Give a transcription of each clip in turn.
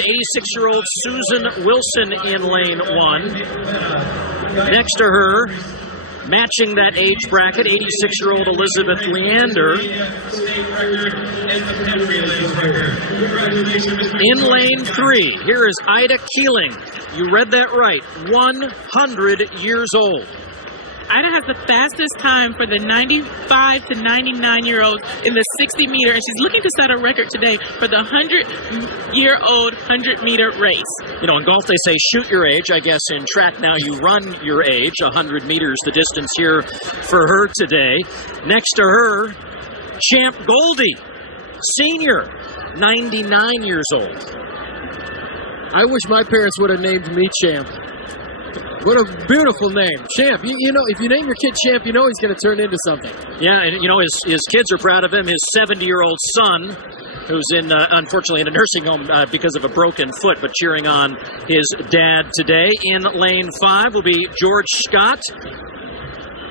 86-year-old Susan Wilson in lane 1. Next to her, matching that age bracket, 86-year-old Elizabeth Leander. In lane 3, here is Ida Keeling. You read that right, 100 years old. Ida has the fastest time for the 95 to 99-year-olds in the 60-meter, and she's looking to set a record today for the 100-year-old 100-meter race. You know, in golf they say shoot your age. I guess in track now you run your age. 100 meters the distance here for her today. Next to her, Champ Goldie, senior, 99 years old. I wish my parents would have named me Champ. What a beautiful name. Champ. You know, if you name your kid Champ, you know he's going to turn into something. Yeah, and you know, his kids are proud of him. His 70-year-old son, who's in, unfortunately, in a nursing home because of a broken foot, but cheering on his dad today. In lane 5 will be George Scott,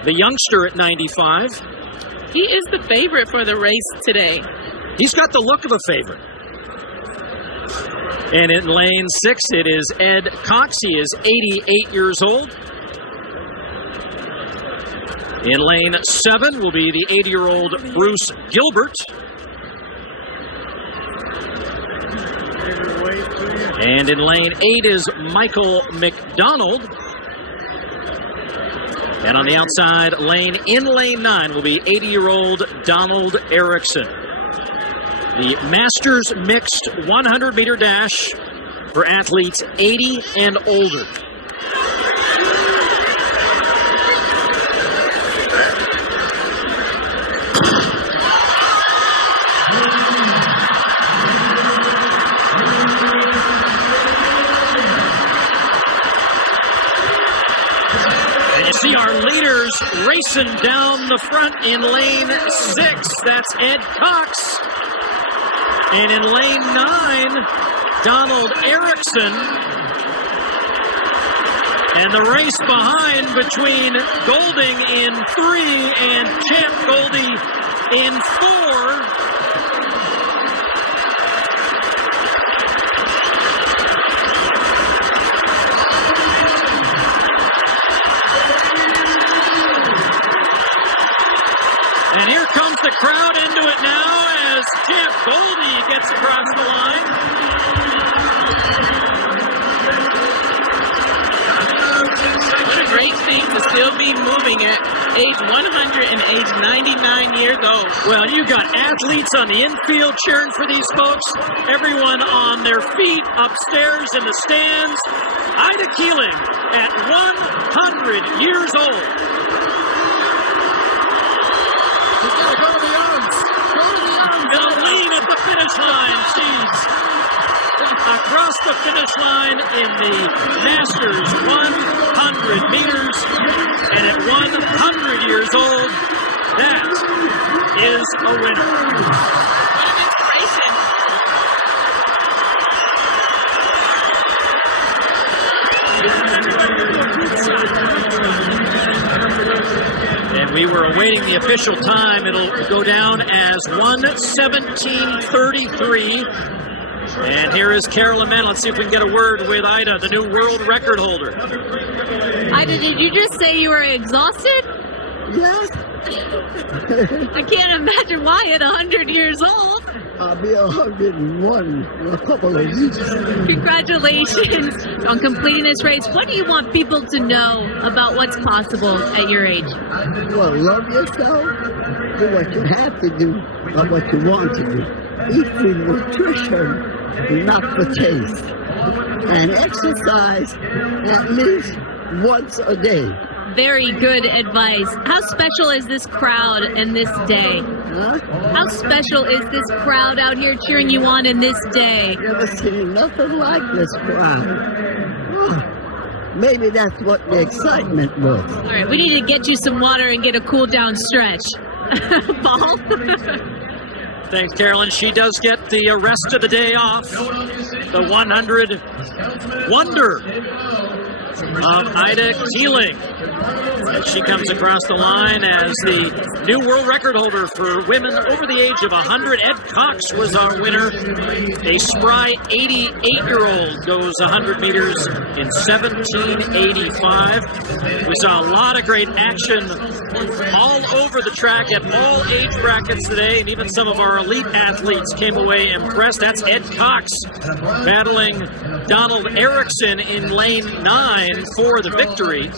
the youngster at 95. He is the favorite for the race today. He's got the look of a favorite. And in lane 6, it is Ed Cox. He is 88 years old. In lane 7 will be the 80-year-old Bruce Gilbert. And in lane 8 is Michael McDonald. And on the outside lane, in lane 9, will be 80-year-old Donald Erickson. The Masters Mixed 100-meter dash for athletes 80 and older. And you see our leaders racing down the front in lane 6. That's Ed Cox. And in lane 9, Donald Erickson. And the race behind between Golding in 3 and Champ Goldie in 4. And here comes the crowd into it now as Champ Goldie gets across the line. What a great thing to still be moving at age 100 and age 99 years old. Well, you got athletes on the infield cheering for these folks. Everyone on their feet upstairs in the stands. Ida Keeling at 100 years old. Gonna lean at the finish line. She's across the finish line in the Masters 100 meters. And at 100 years old, that is a winner. And we were awaiting the official time. It'll go down as 1:17:33. And here is Carolyn Mann. Let's see if we can get a word with Ida, the new world record holder. Ida, did you just say you were exhausted? Yes. I can't imagine why at 100 years old. I'll be 101 in a couple of weeks. Congratulations on completing this race. What do you want people to know about what's possible at your age? Well, love yourself. Do what you have to do, not what you want to do. Eat for nutrition, not for taste. And exercise at least once a day. Very good advice. How special is this crowd and this day? Huh? How special is this crowd out here cheering you on in this day? Never seen nothing like this crowd. Oh, maybe that's what the excitement was. All right, we need to get you some water and get a cool down stretch. Paul? Thanks, Carolyn. She does get the rest of the day off. the 100 wonder of Ida Keeling. And she comes across the line as the new world record holder for women over the age of 100. Ed Cox was our winner. A spry 88-year-old goes 100 meters in 17:85. We saw a lot of great action all over the track at all age brackets today, and even some of our elite athletes came away impressed. That's Ed Cox battling Donald Erickson in lane 9 for the victory.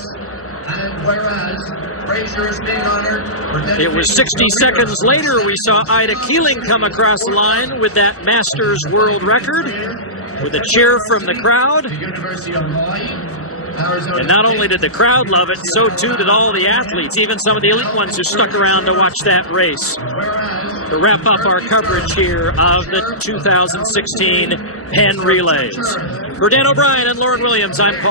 It was 60 seconds later we saw Ida Keeling come across the line with that Masters world record, with a cheer from the crowd. And not only did the crowd love it, so too did all the athletes, even some of the elite ones who stuck around to watch that race. To wrap up our coverage here of the 2016 Penn Relays. For Dan O'Brien and Lauren Williams, I'm Paul.